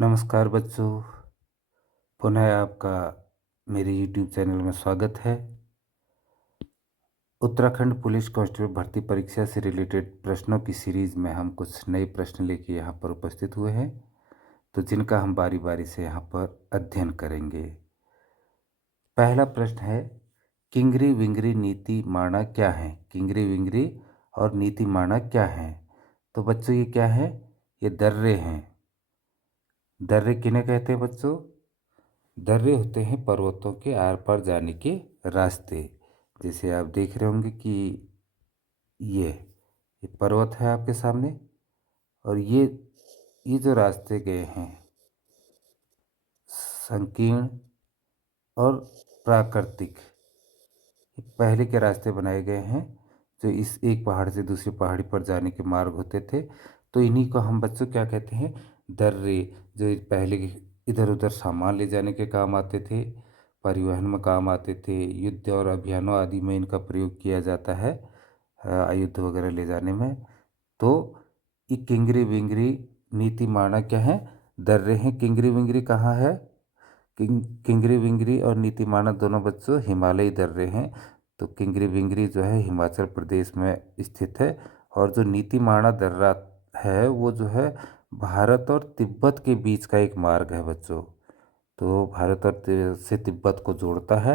नमस्कार बच्चों, पुनः आपका मेरे YouTube चैनल में स्वागत है। उत्तराखंड पुलिस कांस्टेबल भर्ती परीक्षा से रिलेटेड प्रश्नों की सीरीज में हम कुछ नए प्रश्न लेके यहाँ पर उपस्थित हुए हैं, तो जिनका हम बारी बारी से यहाँ पर अध्ययन करेंगे। पहला प्रश्न है, किंगरी विंगरी नीति माना क्या है? किंगरी विंगरी और नीति माना क्या है? तो बच्चों ये क्या है? ये दर्रे हैं। दर्रे किन्हें कहते हैं बच्चों? दर्रे होते हैं पर्वतों के आर पार जाने के रास्ते। जैसे आप देख रहे होंगे कि ये पर्वत है आपके सामने, और ये जो रास्ते गए हैं संकीर्ण और प्राकृतिक, ये पहले के रास्ते बनाए गए हैं जो इस एक पहाड़ से दूसरी पहाड़ी पर जाने के मार्ग होते थे। तो इन्हीं को हम बच्चों क्या कहते हैं? दर्रे। जो पहले इधर उधर सामान ले जाने के काम आते थे, परिवहन में काम आते थे, युद्ध और अभियानों आदि में इनका प्रयोग किया जाता है, आयुध वगैरह ले जाने में। तो ये किंगरी विंगरी नीति माना क्या है? दर्रे हैं। किंगरी विंगरी कहाँ है? किंगरी विंगरी और नीतिमाना दोनों बच्चों हिमालयी दर्रे हैं। तो किंगरी विंगरी जो है हिमाचल प्रदेश में स्थित है, और जो नीतिमाना दर्रा है वो जो है भारत और तिब्बत के बीच का एक मार्ग है बच्चों। तो भारत और से तिब्बत को जोड़ता है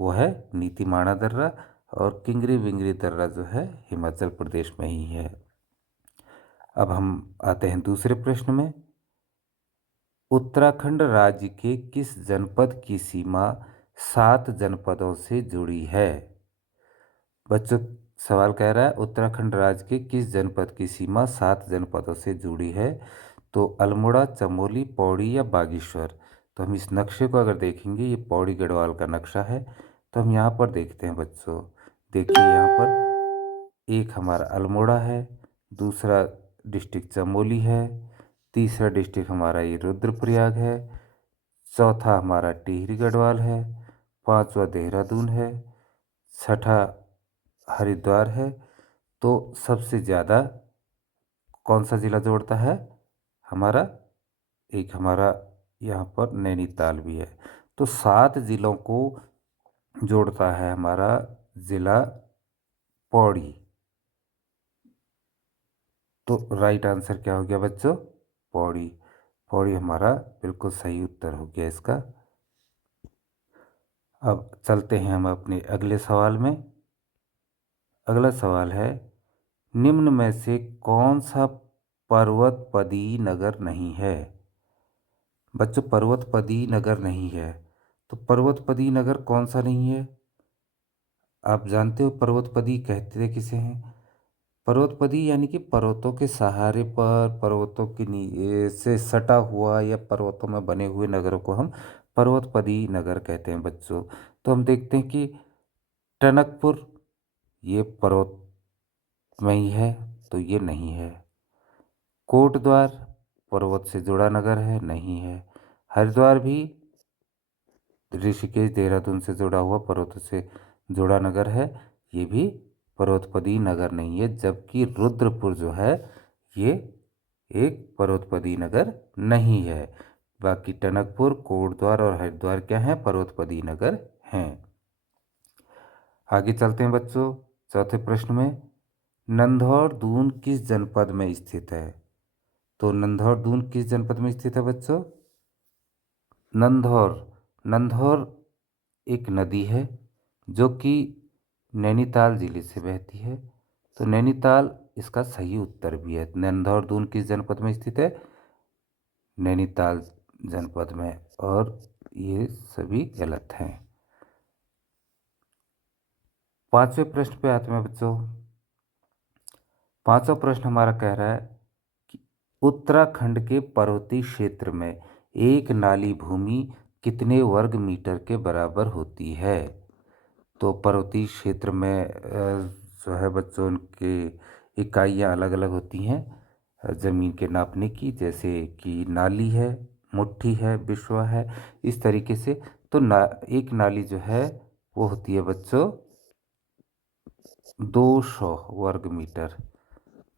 वो है नीतिमाना दर्रा, और किंगरी विंगरी दर्रा जो है हिमाचल प्रदेश में ही है। अब हम आते हैं दूसरे प्रश्न में। उत्तराखंड राज्य के किस जनपद की सीमा 7 जनपदों से जुड़ी है? बच्चों, सवाल कह रहा है उत्तराखंड राज्य के किस जनपद की सीमा 7 जनपदों से जुड़ी है? तो अल्मोड़ा, चमोली, पौड़ी या बागेश्वर। तो हम इस नक्शे को अगर देखेंगे, ये पौड़ी गढ़वाल का नक्शा है। तो हम यहाँ पर देखते हैं बच्चों, देखिए यहाँ पर एक हमारा अल्मोड़ा है, दूसरा डिस्ट्रिक्ट चमोली है, तीसरा डिस्ट्रिक्ट हमारा ये रुद्रप्रयाग है, चौथा हमारा टिहरी गढ़वाल है, पांचवा देहरादून है, छठा हरिद्वार है। तो सबसे ज़्यादा कौन सा ज़िला जोड़ता है? हमारा यहाँ पर नैनीताल भी है। तो 7 ज़िलों को जोड़ता है हमारा ज़िला पौड़ी। तो राइट आंसर क्या हो गया बच्चों? पौड़ी। पौड़ी हमारा बिल्कुल सही उत्तर हो गया इसका। अब चलते हैं हम अपने अगले सवाल में। अगला सवाल है, निम्न में से कौन सा पर्वतपदी नगर नहीं है? बच्चों, पर्वतपदी नगर नहीं है, तो पर्वतपदी नगर कौन सा नहीं है? आप जानते हो पर्वतपदी कहते किसे हैं? पर्वतपदी यानी कि पर्वतों के सहारे पर, पर्वतों के से सटा हुआ या पर्वतों में बने हुए नगरों को हम पर्वतपदी नगर कहते हैं बच्चों। तो हम देखते हैं कि टनकपुर ये पर्वत में ही है, तो ये नहीं है। कोटद्वार पर्वत से जुड़ा नगर है, नहीं है। हरिद्वार भी ऋषिकेश देहरादून से जुड़ा हुआ पर्वतों से जुड़ा नगर है, ये भी पर्वतपदी नगर नहीं है। जबकि रुद्रपुर जो है ये एक पर्वतपदी नगर नहीं है। बाकी टनकपुर, कोटद्वार और हरिद्वार क्या हैं? पर्वतपदी नगर हैं। आगे चलते हैं बच्चों, चौथे प्रश्न में। नंधौर दून किस जनपद में स्थित है? तो नंधौर दून किस जनपद में स्थित है बच्चों? नंधौर नंधौर एक नदी है जो कि नैनीताल जिले से बहती है। तो नैनीताल इसका सही उत्तर भी है। नंधौर दून किस जनपद में स्थित है? नैनीताल जनपद में, और ये सभी गलत हैं। पांचवें प्रश्न पे आते हैं बच्चों। पांचवा प्रश्न हमारा कह रहा है कि उत्तराखंड के पर्वतीय क्षेत्र में एक नाली भूमि कितने वर्ग मीटर के बराबर होती है? तो पर्वतीय क्षेत्र में जो है बच्चों, उनकी इकाइयाँ अलग अलग होती हैं ज़मीन के नापने की, जैसे कि नाली है, मुट्ठी है, बिस्वा है, इस तरीके से। तो एक नाली जो है वो होती है बच्चों 200 वर्ग मीटर।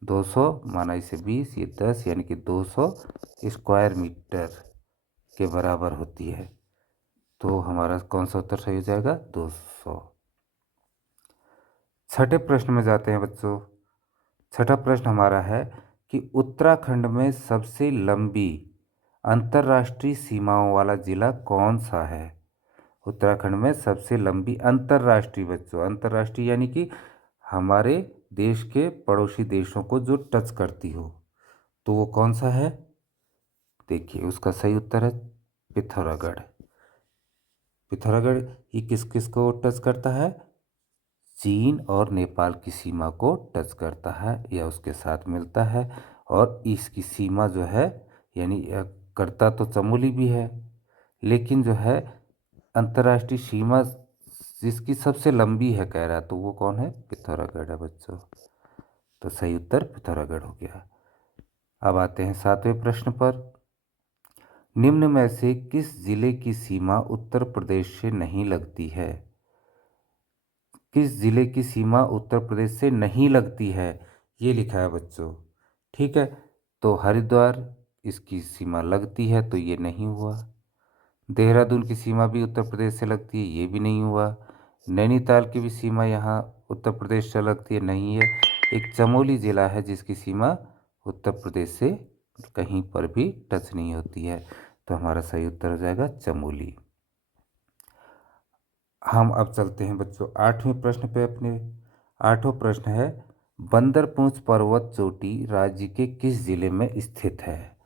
200 माना इसे 20, ये 10 यानी कि 200 स्क्वायर मीटर के बराबर होती है। तो हमारा कौन सा उत्तर सही हो जाएगा? 200। छठे प्रश्न में जाते हैं बच्चों। छठा प्रश्न हमारा है कि उत्तराखंड में सबसे लंबी अंतर्राष्ट्रीय सीमाओं वाला जिला कौन सा है? उत्तराखंड में सबसे लंबी अंतर्राष्ट्रीय, बच्चों अंतर्राष्ट्रीय यानी कि हमारे देश के पड़ोसी देशों को जो टच करती हो, तो वो कौन सा है? देखिए उसका सही उत्तर है पिथौरागढ़। पिथौरागढ़ ये किस किस को टच करता है? चीन और नेपाल की सीमा को टच करता है या उसके साथ मिलता है। और इसकी सीमा जो है यानी करता तो चमोली भी है, लेकिन जो है अंतर्राष्ट्रीय सीमा जिसकी सबसे लंबी है कह रहा है, तो वो कौन है? पिथौरागढ़ है बच्चों। तो सही उत्तर पिथौरागढ़ हो गया। अब आते हैं सातवें प्रश्न पर। निम्न में से किस जिले की सीमा उत्तर प्रदेश से नहीं लगती है? किस जिले की सीमा उत्तर प्रदेश से नहीं लगती है, ये लिखा है बच्चों। ठीक है, तो हरिद्वार इसकी सीमा लगती है, तो ये नहीं हुआ। देहरादून की सीमा भी उत्तर प्रदेश से लगती है, ये भी नहीं हुआ। नैनीताल की भी सीमा यहाँ उत्तर प्रदेश से लगती है, नहीं है। एक चमोली जिला है जिसकी सीमा उत्तर प्रदेश से कहीं पर भी टच नहीं होती है, तो हमारा सही उत्तर हो जाएगा चमोली। हम अब चलते हैं बच्चों आठवें प्रश्न पे अपने। आठवां प्रश्न है, बंदरपूंछ पर्वत चोटी राज्य के किस जिले में स्थित है?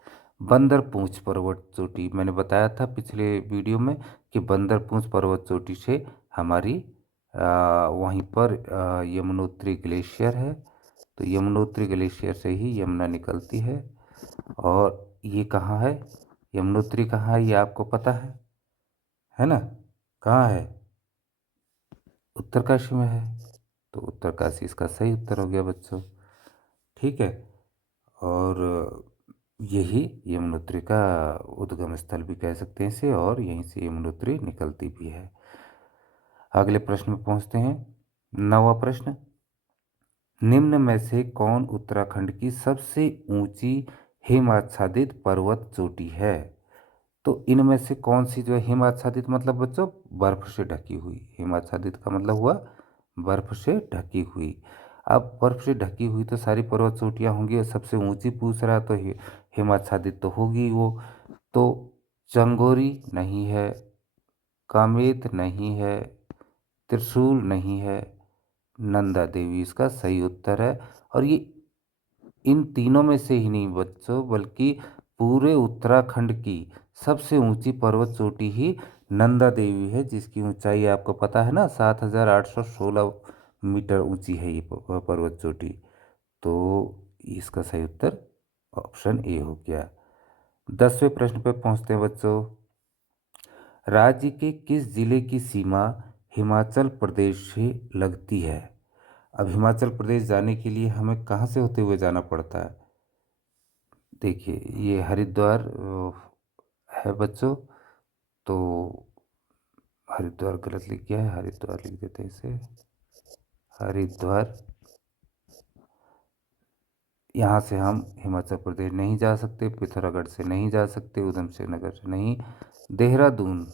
बंदरपूंछ पर्वत चोटी मैंने बताया था पिछले वीडियो में कि बंदरपूंछ पर्वत चोटी से हमारी वहीं पर यमुनोत्री ग्लेशियर है। तो यमुनोत्री ग्लेशियर से ही यमुना निकलती है। और ये कहाँ है? यमुनोत्री कहाँ है ये आपको पता है ना? कहाँ है? उत्तरकाशी में है। तो उत्तरकाशी इसका सही उत्तर हो गया बच्चों। ठीक है, और यही यमुनोत्री का उद्गम स्थल भी कह सकते हैं इसे, और यहीं से यमुनोत्री निकलती भी है। अगले प्रश्न में पहुंचते हैं। नवा प्रश्न, निम्न में से कौन उत्तराखंड की सबसे ऊंची हिमाच्छादित पर्वत चोटी है? तो इनमें से कौन सी जो है हिमाच्छादित मतलब बच्चों बर्फ से ढकी हुई, हिमाच्छादित का मतलब हुआ बर्फ से ढकी हुई। अब बर्फ से ढकी हुई तो सारी पर्वत चोटियाँ होंगी, और सबसे ऊंची पूछ रहा तो हिमाच्छादित तो होगी वो। तो चंगोरी नहीं है, कामेत नहीं है, त्रिशूल नहीं है, नंदा देवी इसका सही उत्तर है। और ये इन तीनों में से ही नहीं बच्चों, बल्कि पूरे उत्तराखंड की सबसे ऊंची पर्वत चोटी ही नंदा देवी है, जिसकी ऊंचाई आपको पता है ना 7,816 मीटर ऊंची है ये पर्वत चोटी। तो इसका सही उत्तर ऑप्शन ए हो गया। 10वें प्रश्न पर पहुंचते हैं बच्चों। राज्य के किस जिले की सीमा हिमाचल प्रदेश से लगती है? अब हिमाचल प्रदेश जाने के लिए हमें कहाँ से होते हुए जाना पड़ता है? देखिए ये हरिद्वार है बच्चों। तो हरिद्वार गलत लिख गया है, हरिद्वार लिख देते हैं इसे। हरिद्वार, यहाँ से हम हिमाचल प्रदेश नहीं जा सकते, पिथौरागढ़ से नहीं जा सकते, उधम सिंह नगर से नहीं। देहरादून,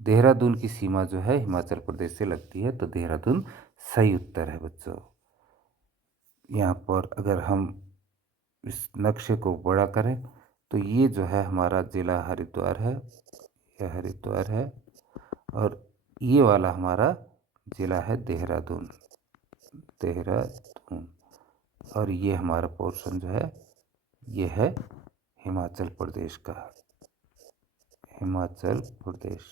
देहरादून की सीमा जो है हिमाचल प्रदेश से लगती है, तो देहरादून सही उत्तर है बच्चों। यहाँ पर अगर हम इस नक्शे को बड़ा करें तो ये जो है हमारा जिला हरिद्वार है, यह हरिद्वार है, और ये वाला हमारा जिला है देहरादून, देहरादून। और ये हमारा पोर्शन जो है ये है हिमाचल प्रदेश का, हिमाचल प्रदेश।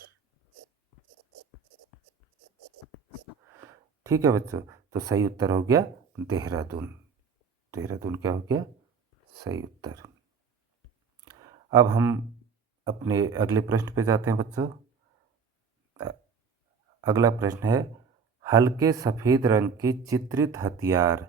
ठीक है बच्चों, तो सही उत्तर हो गया देहरादून। देहरादून क्या हो गया? सही उत्तर। अब हम अपने अगले प्रश्न पे जाते हैं बच्चों। अगला प्रश्न है, हल्के सफ़ेद रंग के चित्रित हथियार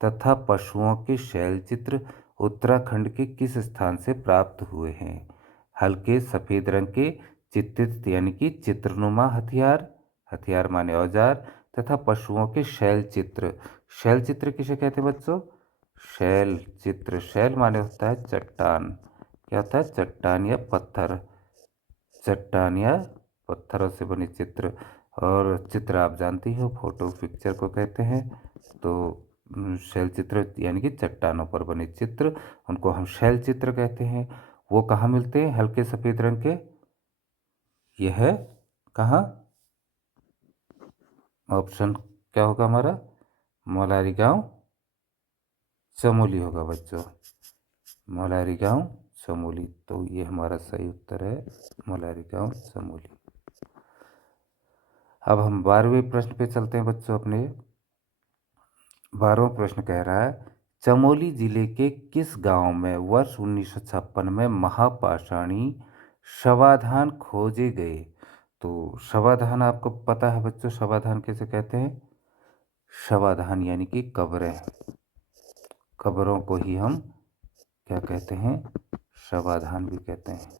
तथा पशुओं के शैल चित्र उत्तराखंड के किस स्थान से प्राप्त हुए हैं? हल्के सफ़ेद रंग के चित्रित यानी कि चित्रनुमा हथियार, हथियार माने औजार, तथा पशुओं के शैल चित्र। शैल चित्र किसे कहते हैं बच्चों? शैल चित्र, शैल माने होता है चट्टान। क्या होता है? चट्टान या पत्थर, चट्टान या पत्थरों से बने चित्र। और चित्र आप जानती हो फोटो पिक्चर को कहते हैं। तो शैल चित्र यानी कि चट्टानों पर बने चित्र, उनको हम शैल चित्र कहते हैं। वो कहाँ मिलते हैं? हल्के सफ़ेद रंग के। यह है कहाँ? ऑप्शन क्या होगा हमारा? मौलारी गांव, चमोली होगा बच्चों। मौलारी गांव, चमोली। तो ये हमारा सही उत्तर है, मौलारी गांव, चमोली। अब हम 12वें प्रश्न पे चलते हैं बच्चों अपने। 12वां प्रश्न कह रहा है, चमोली जिले के किस गांव में वर्ष 1956 में महापाषाणी शवाधान खोजे गए? तो शवाधान आपको पता है बच्चों, शवाधान कैसे कहते हैं? शवाधान यानी कि कब्रें, कब्रों को ही हम क्या कहते हैं? शवाधान भी कहते हैं,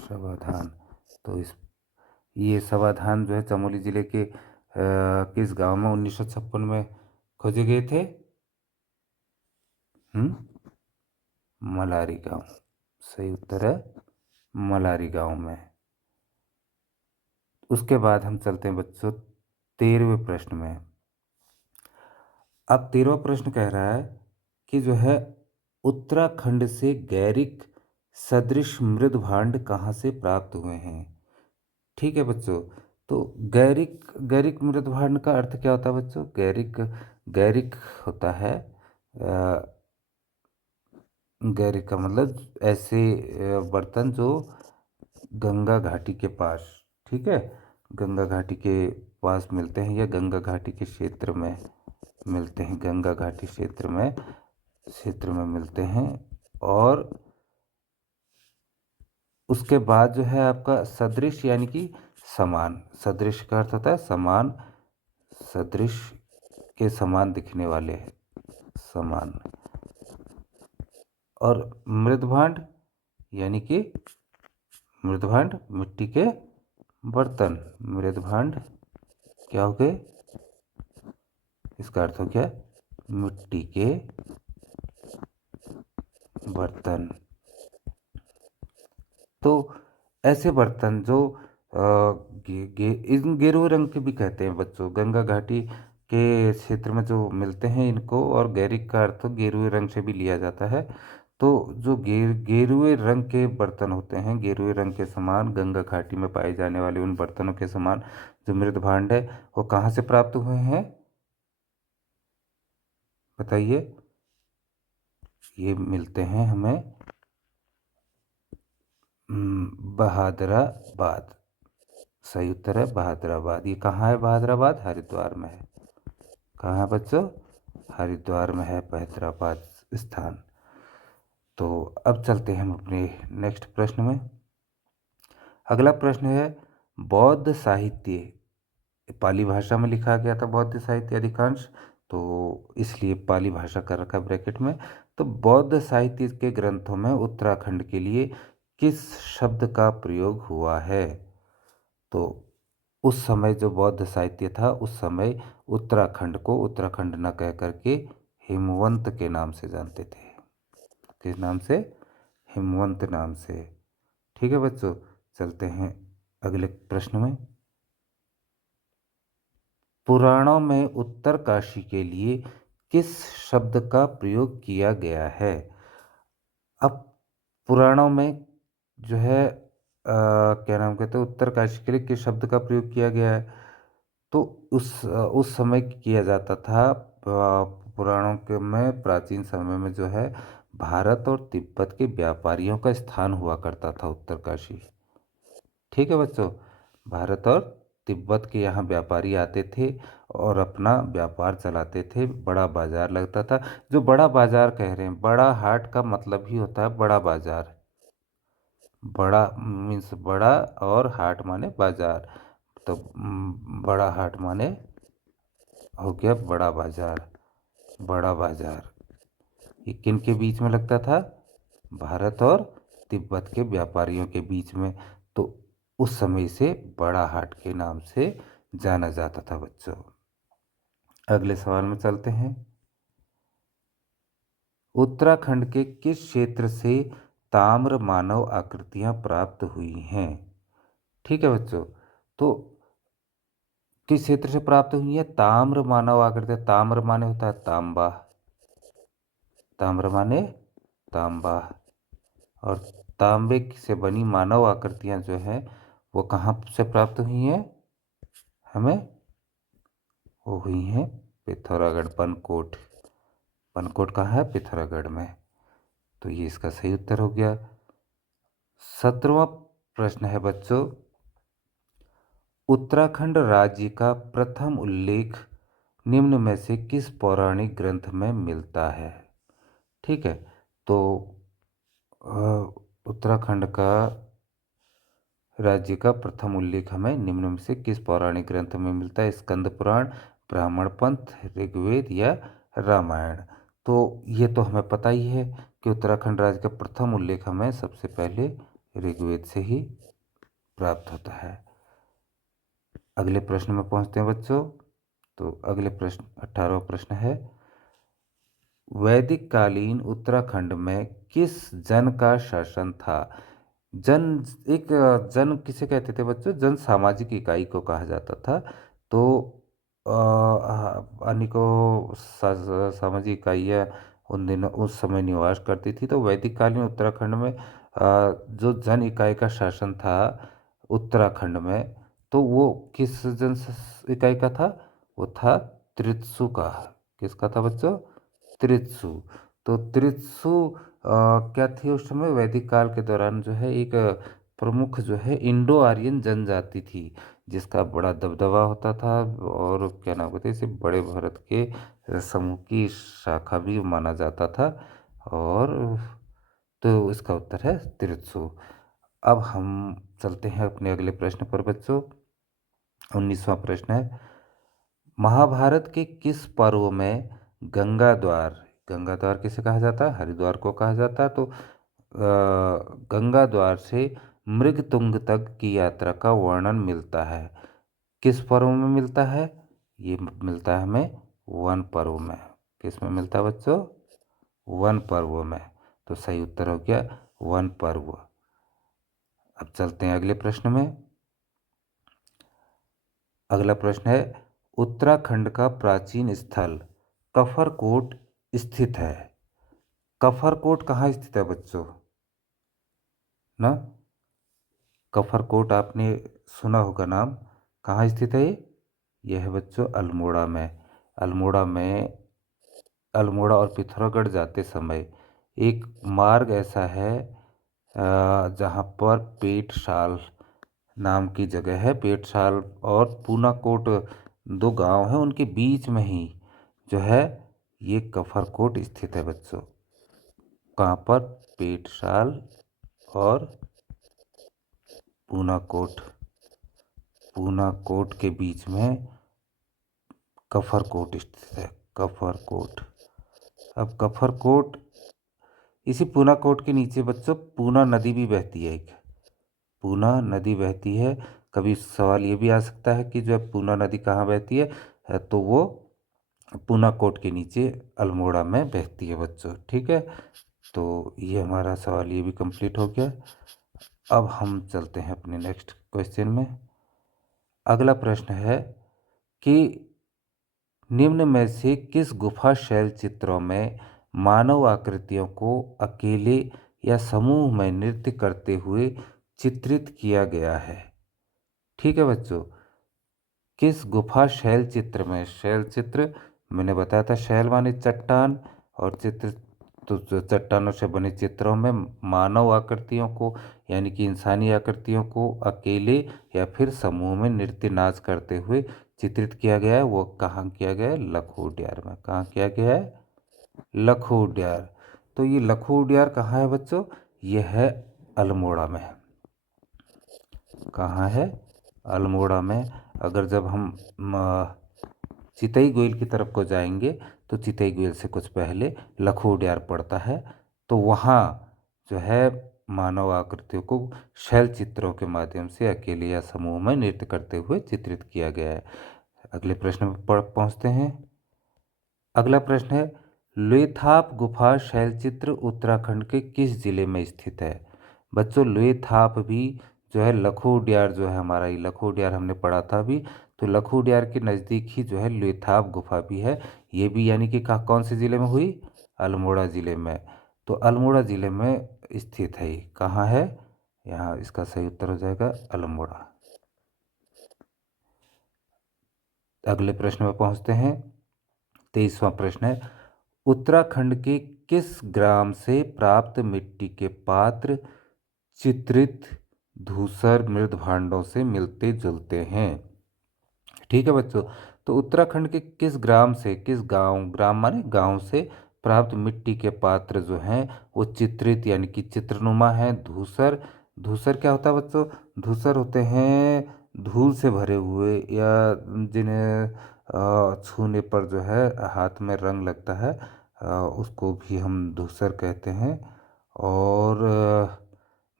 शवाधान। तो ये शवाधान जो है चमोली जिले के किस गांव में 1956 में खोजे गए थे? मलारी गांव। सही उत्तर है मलारी गांव में। उसके बाद हम चलते हैं बच्चों 13वें प्रश्न में। अब 13वां प्रश्न कह रहा है कि जो है उत्तराखंड से गैरिक सदृश मृद भांड कहाँ से प्राप्त हुए हैं? ठीक है बच्चों। तो गैरिक, गैरिक मृद भांड का अर्थ क्या होता है बच्चों? गैरिक, गैरिक होता है गैरिक का मतलब ऐसे बर्तन जो गंगा घाटी के पास, ठीक है, गंगा घाटी के पास मिलते हैं या गंगा घाटी के क्षेत्र में मिलते हैं, गंगा घाटी क्षेत्र में मिलते हैं। और उसके बाद जो है आपका सदृश यानी कि समान, सदृश का अर्थ होता है समान, सदृश के समान दिखने वाले हैं, समान। और मृदभांड यानी कि मृदभांड मिट्टी के बर्तन, मृदभांड क्या हो गए? इसका अर्थ हो गया मिट्टी के बर्तन। तो ऐसे बर्तन जो इन गेरुए रंग के भी कहते हैं बच्चों, गंगा घाटी के क्षेत्र में जो मिलते हैं इनको, और गैरिक का अर्थ गेरुए रंग से भी लिया जाता है। तो जो गेरुए रंग के बर्तन होते हैं, गेरुए रंग के समान गंगा घाटी में पाए जाने वाले उन बर्तनों के समान जो मृद भांड है वो कहाँ से प्राप्त हुए हैं बताइए? ये मिलते हैं हमें बहादुराबाद। सही उत्तर है बहादुराबाद। ये कहाँ है बहादुराबाद? हरिद्वार में है। कहाँ है बच्चों? हरिद्वार में है बहादुराबाद स्थान। तो अब चलते हैं हम अपने नेक्स्ट प्रश्न में। अगला प्रश्न है, बौद्ध साहित्य पाली भाषा में लिखा गया था, बौद्ध साहित्य अधिकांश, तो इसलिए पाली भाषा कर रखा ब्रैकेट में। तो बौद्ध साहित्य के ग्रंथों में उत्तराखंड के लिए किस शब्द का प्रयोग हुआ है? तो उस समय जो बौद्ध साहित्य था उस समय उत्तराखंड को उत्तराखंड न कह करके हिमवंत के नाम से जानते थे। किस नाम से? हिमवंत नाम से। ठीक है बच्चों, चलते हैं अगले प्रश्न में। पुराणों में उत्तरकाशी के लिए किस शब्द का प्रयोग किया गया है? अब पुराणों में जो है क्या नाम कहते हैं, उत्तरकाशी के लिए किस शब्द का प्रयोग किया गया है? तो उस समय किया जाता था पुराणों के में, प्राचीन समय में जो है भारत और तिब्बत के व्यापारियों का स्थान हुआ करता था उत्तरकाशी। ठीक है बच्चों, भारत और तिब्बत के यहाँ व्यापारी आते थे और अपना व्यापार चलाते थे, बड़ा बाजार लगता था। जो बड़ा बाजार कह रहे हैं, बड़ा हाट का मतलब ही होता है बड़ा बाजार। बड़ा मीन्स बड़ा और हाट माने बाजार। तो बड़ा हाट माने हो गया बड़ा बाजार, बड़ा बाजार। ये किन के बीच में लगता था? भारत और तिब्बत के व्यापारियों के बीच में। तो उस समय से बड़ा हाट के नाम से जाना जाता था बच्चों। अगले सवाल में चलते हैं। उत्तराखंड के किस क्षेत्र से ताम्र मानव आकृतियां प्राप्त हुई हैं? ठीक है बच्चों। तो किस क्षेत्र से प्राप्त हुई है? ताम्र मानव आकृतियां। ताम्र माने होता है तांबा, ताम्र माने तांबा। और तांबे से बनी मानव आकृतियां जो है वो कहाँ से प्राप्त हुई हैं हमें? वो हुई हैं पिथौरागढ़, पनकोट। पनकोट कहाँ है? पिथौरागढ़ में। तो ये इसका सही उत्तर हो गया। 17वां प्रश्न है बच्चों, उत्तराखंड राज्य का प्रथम उल्लेख निम्न में से किस पौराणिक ग्रंथ में मिलता है? ठीक है। तो उत्तराखंड का राज्य का प्रथम उल्लेख हमें निम्न में से किस पौराणिक ग्रंथ में मिलता है? स्कंद पुराण, ब्राह्मण पंथ, ऋग्वेद या रामायण। तो ये तो हमें पता ही है कि उत्तराखंड राज्य का प्रथम उल्लेख हमें सबसे पहले ऋग्वेद से ही प्राप्त होता है। अगले प्रश्न में पहुंचते हैं बच्चों। तो अगले प्रश्न 18वां प्रश्न है, वैदिक कालीन उत्तराखंड में किस जन का शासन था? जन, एक जन किसे कहते थे बच्चों? जन सामाजिक इकाई को कहा जाता था। तो अनेकों सामाजिक इकाइयाँ उन दिनों उस समय निवास करती थी। तो वैदिक कालीन उत्तराखंड में जो जन इकाई का शासन था उत्तराखंड में, तो वो किस जन इकाई का था? वो था त्रित्सु का। किसका था बच्चों? त्रित्सु। तो त्रित्सु क्या थी उस समय? वैदिक काल के दौरान जो है एक प्रमुख जो है इंडो आर्यन जनजाति थी, जिसका बड़ा दबदबा होता था। और क्या नाम कहते हैं इसे? बड़े भारत के समूह की शाखा भी माना जाता था। और तो इसका उत्तर है त्रित्सु। अब हम चलते हैं अपने अगले प्रश्न पर बच्चों। 19वां प्रश्न है, महाभारत के किस पर्व में गंगा द्वार, गंगा द्वार किसे कहा जाता है? हरिद्वार को कहा जाता है। तो गंगा द्वार से मृगतुंग तक की यात्रा का वर्णन मिलता है? किस पर्व में मिलता है? ये मिलता है हमें वन पर्व में। किस में मिलता है बच्चों? वन पर्व में। तो सही उत्तर हो गया वन पर्व। अब चलते हैं अगले प्रश्न में। अगला प्रश्न है, उत्तराखंड का प्राचीन स्थल कफरकोट स्थित है। कफरकोट कहाँ स्थित है बच्चों? ना, कफरकोट आपने सुना होगा नाम। कहाँ स्थित है ये? यह है बच्चों अल्मोड़ा में। अल्मोड़ा में, अल्मोड़ा और पिथौरागढ़ जाते समय एक मार्ग ऐसा है जहाँ पर पेटशाल नाम की जगह है। पेटशाल और पूनाकोट दो गांव हैं, उनके बीच में ही जो है ये कफरकोट स्थित है बच्चों। कहाँ पर? पेटशाल और पूनाकोट, पूनाकोट के बीच में कफरकोट स्थित है। कफरकोट। अब कफरकोट, इसी पूनाकोट के नीचे बच्चों पूना नदी भी बहती है। एक पूना नदी बहती है। कभी सवाल ये भी आ सकता है कि जो पूना नदी कहाँ बहती है, तो वो पूनाकोट के नीचे अल्मोड़ा में बहती है बच्चों। ठीक है। तो ये हमारा सवाल ये भी कंप्लीट हो गया। अब हम चलते हैं अपने नेक्स्ट क्वेश्चन में। अगला प्रश्न है कि निम्न में से किस गुफा शैल चित्रों में मानव आकृतियों को अकेले या समूह में नृत्य करते हुए चित्रित किया गया है? ठीक है बच्चों। किस गुफा शैल चित्र में? शैल चित्र मैंने बताया था, शैल माने चट्टान, और चित्र तो चट्टानों से बने चित्रों में मानव आकृतियों को यानी कि इंसानी आकृतियों को अकेले या फिर समूह में नृत्य नाच करते हुए चित्रित किया गया है। वो कहाँ किया गया है? लखो उद्यान में। कहाँ किया गया है? लखो उद्यान। तो ये लखो उद्यान कहाँ है बच्चों? यह है अल्मोड़ा में। कहाँ है? अल्मोड़ा में। अगर जब हम चितई गोइल की तरफ को जाएंगे तो चितई गोइल से कुछ पहले लखो उद्यान पड़ता है। तो वहाँ जो है मानव आकृतियों को शैल चित्रों के माध्यम से अकेले या समूह में नृत्य करते हुए चित्रित किया गया है। अगले प्रश्न पर पहुँचते हैं। अगला प्रश्न है, लुएथाप गुफा शैलचित्र उत्तराखंड के किस जिले में स्थित है? बच्चों लुएथाप भी जो है लखोडियार जो है हमारा, ये लखोडियार हमने पढ़ा था अभी, तो लखोडियार के नज़दीक ही जो है लुएथाप गुफा भी है। ये भी यानी कि कौन से ज़िले में हुई? अल्मोड़ा ज़िले में। तो अल्मोड़ा ज़िले में स्थित है। ये कहाँ है? यहाँ इसका सही उत्तर हो जाएगा अल्मोड़ा। अगले प्रश्न में पहुँचते हैं। 23वां प्रश्न है, उत्तराखंड के किस ग्राम से प्राप्त मिट्टी के पात्र चित्रित धूसर मृद भांडों से मिलते जुलते हैं? ठीक है बच्चों, तो उत्तराखंड के किस ग्राम से, किस गांव, ग्राम माने गांव से प्राप्त मिट्टी के पात्र जो हैं वो चित्रित यानी कि चित्रनुमा है। धूसर, धूसर क्या होता है बच्चों? धूसर होते हैं धूल से भरे हुए या जिन्हें छूने पर जो है हाथ में रंग लगता है, उसको भी हम धूसर कहते हैं। और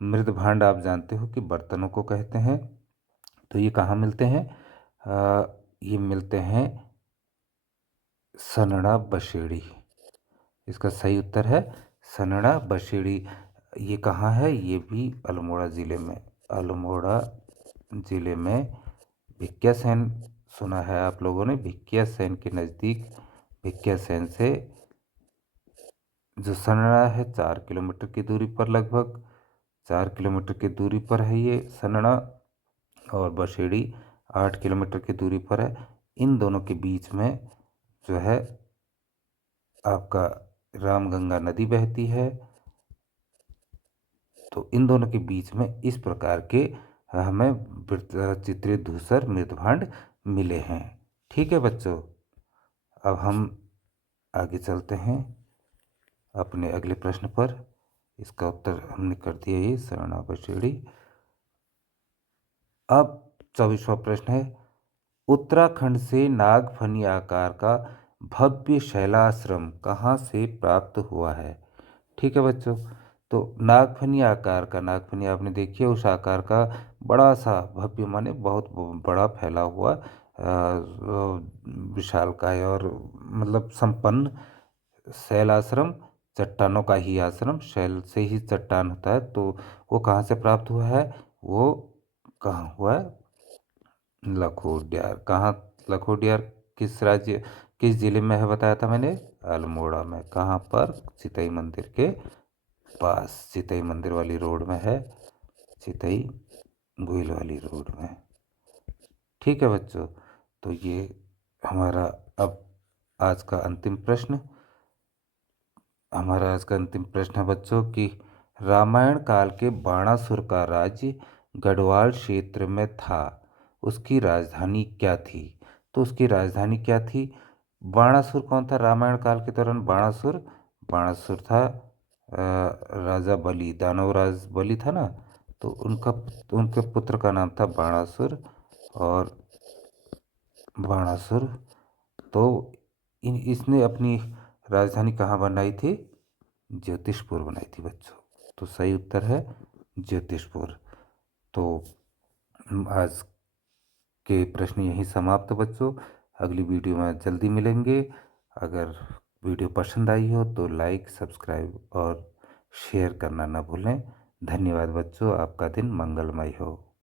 मृद भांड आप जानते हो कि बर्तनों को कहते हैं। तो ये कहाँ मिलते हैं? ये मिलते हैं सनड़ा बसेड़ी। इसका सही उत्तर है सनड़ा बसेड़ी। ये कहाँ है? ये भी अल्मोड़ा ज़िले में, अल्मोड़ा ज़िले में भिकियासैन, सुना है आप लोगों ने, भिकियासैन के नज़दीक, भिकियासैन से जो सनड़ा है 4 किलोमीटर की दूरी पर, लगभग 4 किलोमीटर की दूरी पर है ये सनड़ा, और बसेड़ी 8 किलोमीटर की दूरी पर है। इन दोनों के बीच में जो है आपका रामगंगा नदी बहती है। तो इन दोनों के बीच में इस प्रकार के हमें चित्रित धूसर मृदभांड मिले हैं। ठीक है बच्चों, अब हम आगे चलते हैं अपने अगले प्रश्न पर। इसका उत्तर हमने कर दिया ये सरणा बसेड़ी। अब 24वां प्रश्न है, उत्तराखंड से नागफनी आकार का भव्य शैलाश्रम कहाँ से प्राप्त हुआ है? ठीक है बच्चों, तो नागफनी आकार का, नागफनी आपने देखी है, उस आकार का बड़ा सा, भव्य माने बहुत बड़ा फैला हुआ विशालकाय और मतलब संपन्न शैलाश्रम, चट्टानों का ही आश्रम, शैल से ही चट्टान होता है, तो वो कहाँ से प्राप्त हुआ है? वो कहाँ हुआ है? लखोडियार। कहाँ लखोडियार? किस राज्य, किस जिले में है बताया था मैंने? अल्मोड़ा में। कहाँ पर? चितई मंदिर के पास, चितई मंदिर वाली रोड में है, चितई गोइल वाली रोड में। ठीक है बच्चों, तो ये हमारा अब आज का अंतिम प्रश्न, हमारा आज का अंतिम प्रश्न है बच्चों कि रामायण काल के बाणासुर का राज्य गढ़वाल क्षेत्र में था, उसकी राजधानी क्या थी? तो उसकी राजधानी क्या थी? बाणासुर कौन था रामायण काल के दौरान? बाणासुर, बाणासुर था राजा बलि, दानवराज बलि था ना, तो उनका, उनके पुत्र का नाम था बाणासुर। और बाणासुर, तो इसने अपनी राजधानी कहाँ बनाई थी? ज्योतिषपुर बनाई थी बच्चों। तो सही उत्तर है ज्योतिषपुर। तो आज के प्रश्न यहीं समाप्त बच्चों। अगली वीडियो में जल्दी मिलेंगे। अगर वीडियो पसंद आई हो तो लाइक, सब्सक्राइब और शेयर करना ना भूलें। धन्यवाद बच्चों, आपका दिन मंगलमय हो।